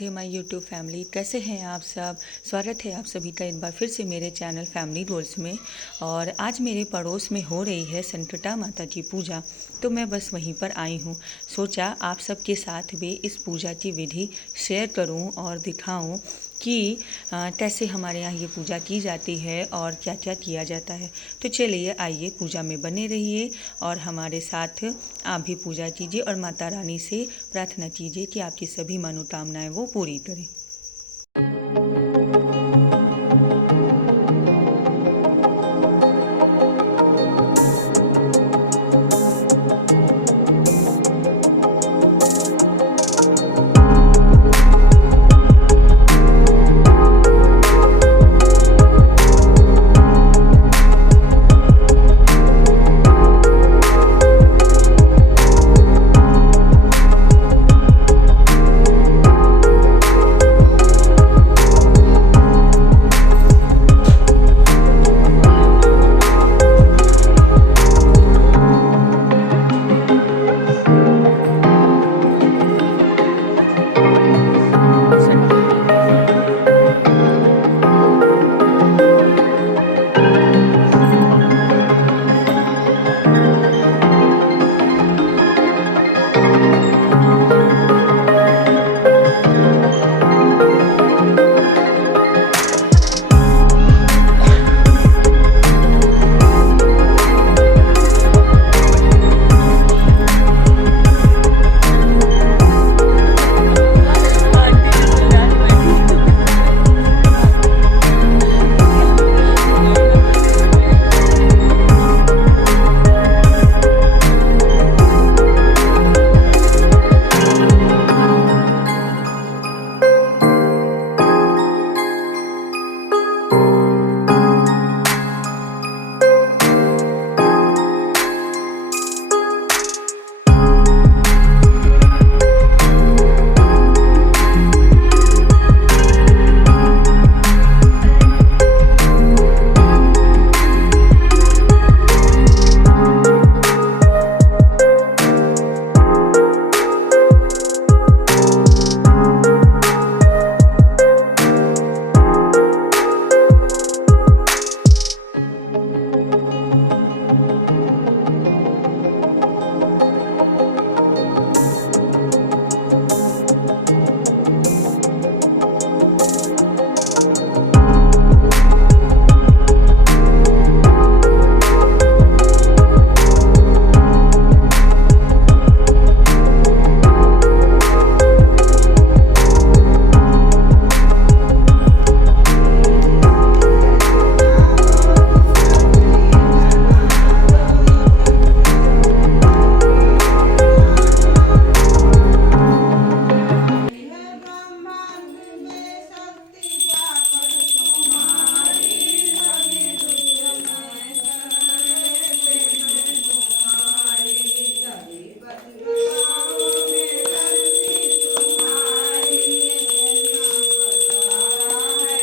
Radhe my YouTube family. कैसे हैं आप सब? स्वागत है आप सभी का एक बार फिर से मेरे चैनल फैमिली रोल्स में। और आज मेरे पड़ोस में हो रही है संतटा माता की पूजा, तो मैं बस वहीं पर आई हूँ। सोचा आप सबके साथ भी इस पूजा की विधि शेयर करूँ और दिखाऊँ कि कैसे हमारे यहाँ ये पूजा की जाती है और क्या क्या किया जाता है। तो चलिए आइए पूजा में बने रहिए और हमारे साथ आप भी पूजा कीजिए और माता रानी से प्रार्थना कीजिए कि आपकी सभी मनोकामनाएं वो पूरी करें।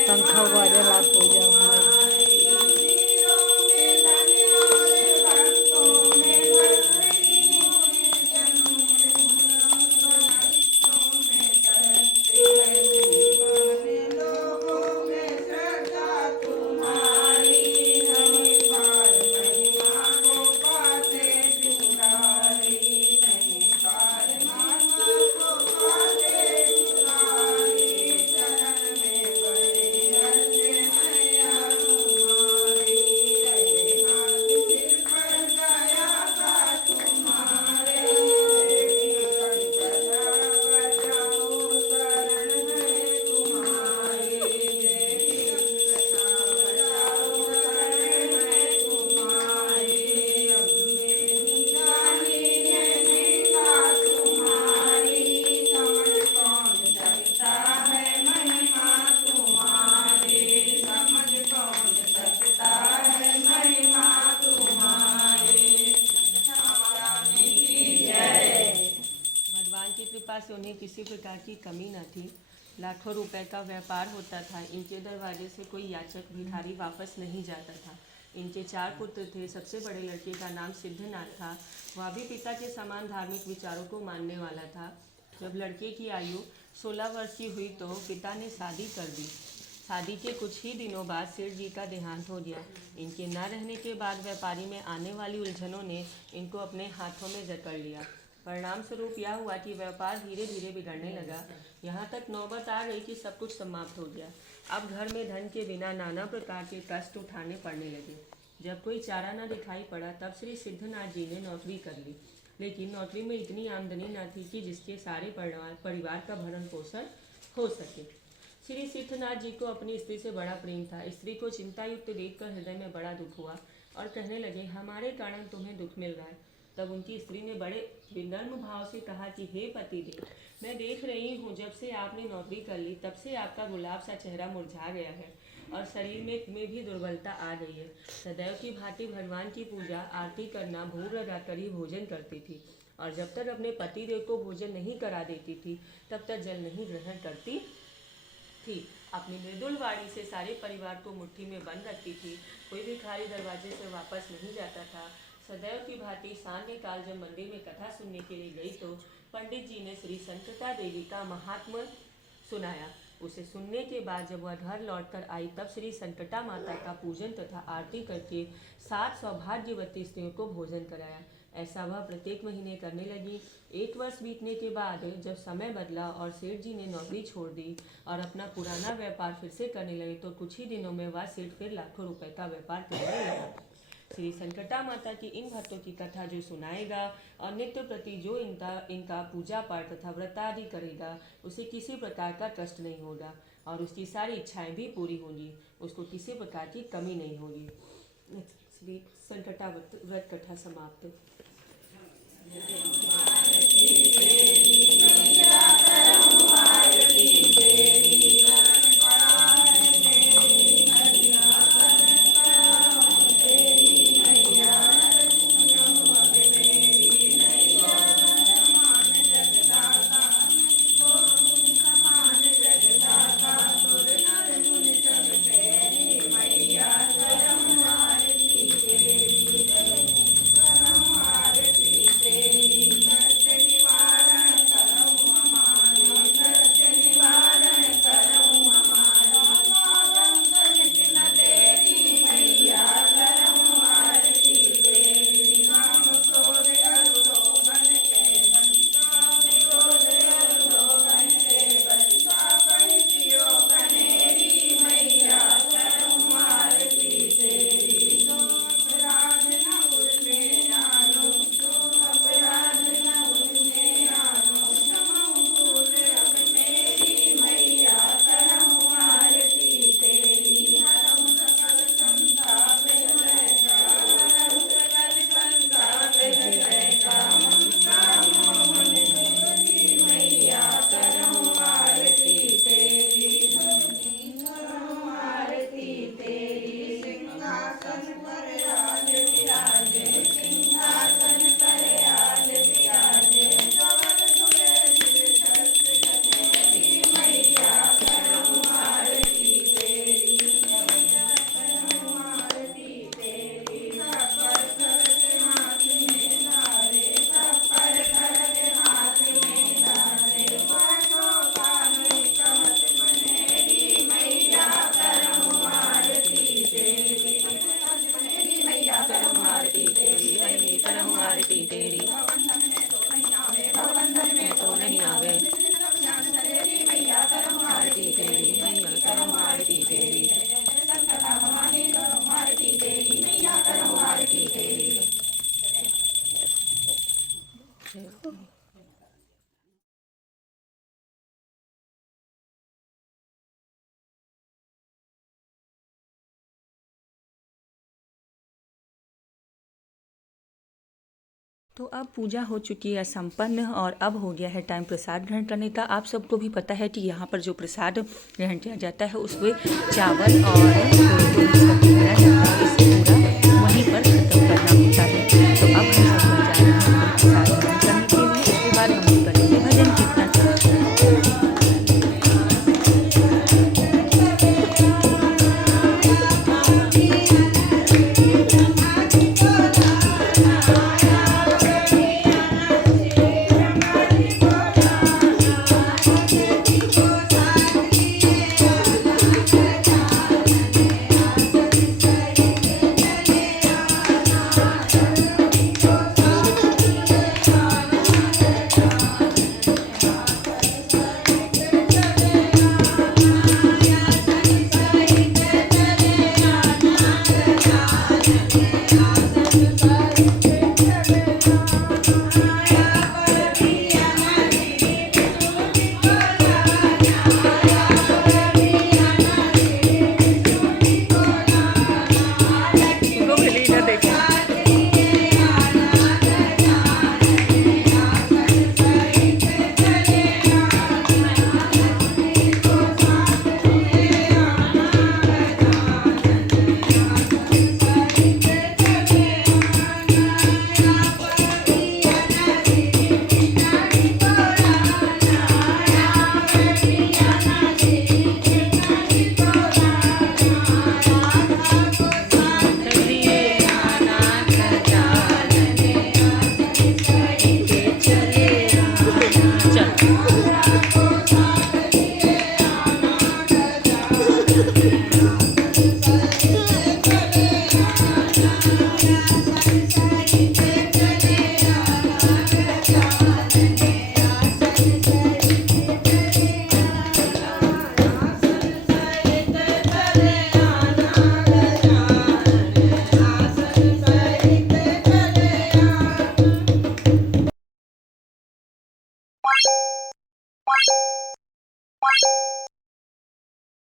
पंखा वाले रात हो जाओ। की कृपा से उन्हें किसी प्रकार की कमी न थी। लाखों रुपए का व्यापार होता था। इनके दरवाजे से कोई याचक भिखारी वापस नहीं जाता था। इनके 4 पुत्र थे। सबसे बड़े लड़के का नाम सिद्धनाथ था। वह भी पिता के समान धार्मिक विचारों को मानने वाला था। जब लड़के की आयु 16 वर्ष की हुई तो पिता ने शादी कर दी। शादी के कुछ ही दिनों बाद सेठ जी का देहांत हो गया। इनके न रहने के बाद व्यापारी में आने वाली उलझनों ने इनको अपने हाथों में जकड़ लिया। परिणाम स्वरूप यह हुआ कि व्यापार धीरे धीरे बिगड़ने लगा। यहाँ तक नौबत आ गई कि सब कुछ समाप्त हो गया। अब घर में धन के बिना नाना प्रकार के कष्ट उठाने पड़ने लगे। जब कोई चारा न दिखाई पड़ा तब श्री सिद्धनाथ जी ने नौकरी कर ली, लेकिन नौकरी में इतनी आमदनी न थी कि जिसके सारे परिवार का भरण पोषण हो सके। श्री सिद्धनाथ जी को अपनी स्त्री से बड़ा प्रेम था। स्त्री को चिंतायुक्त देखकर हृदय में बड़ा दुख हुआ और कहने लगे, हमारे कारण तुम्हें दुख मिल रहा है। तब उनकी स्त्री ने बड़े विनम्र भाव से कहा कि हे पतिदेव, मैं देख रही हूँ जब से आपने नौकरी कर ली तब से आपका गुलाब सा चेहरा मुरझा गया है और शरीर में भी दुर्बलता आ गई है। सदैव की भांति भगवान की पूजा आरती करना भूल लगाकर ही भोजन करती थी और जब तक अपने पतिदेव को भोजन नहीं करा देती थी तब तक जल नहीं ग्रहण करती थी। अपनी मृदुल वाणी से सारे परिवार को मुट्ठी में बंद रखती थी। कोई भिखारी दरवाजे से वापस नहीं जाता था। सदैव की भांति सांध्य काल जब मंदिर में कथा सुनने के लिए गई तो पंडित जी ने श्री संतता देवी का महात्म्य सुनाया। उसे सुनने के बाद जब वह घर लौटकर आई तब श्री संतटा माता का पूजन तथा आरती करके 7 सौभाग्यवती स्त्रियों को भोजन कराया। ऐसा वह प्रत्येक महीने करने लगी। 1 वर्ष बीतने के बाद जब समय बदला और सेठ जी ने नौकरी छोड़ दी और अपना पुराना व्यापार फिर से करने लगे तो कुछ ही दिनों में वह सेठ फिर लाखों रुपए का व्यापार करने लगा। श्री संकटा माता की इन भक्तों की कथा जो सुनाएगा और नित्य प्रति जो इनका पूजा पाठ तथा व्रत आदि करेगा उसे किसी प्रकार का कष्ट नहीं होगा और उसकी सारी इच्छाएं भी पूरी होंगी। उसको किसी प्रकार की कमी नहीं होगी। श्री संकटा व्रत कथा समाप्त। आरती तेरी बंधन में तो नहीं आवे। मैया करम आरती तेरी, मैया करम आरती तेरी, आरती तेरी, मैया करम आरती तेरी। तो अब पूजा हो चुकी है संपन्न और अब हो गया है टाइम प्रसाद ग्रहण करने का। आप सबको भी पता है कि यहाँ पर जो प्रसाद ग्रहण किया जाता है उसमें चावल और बनाया जाता है।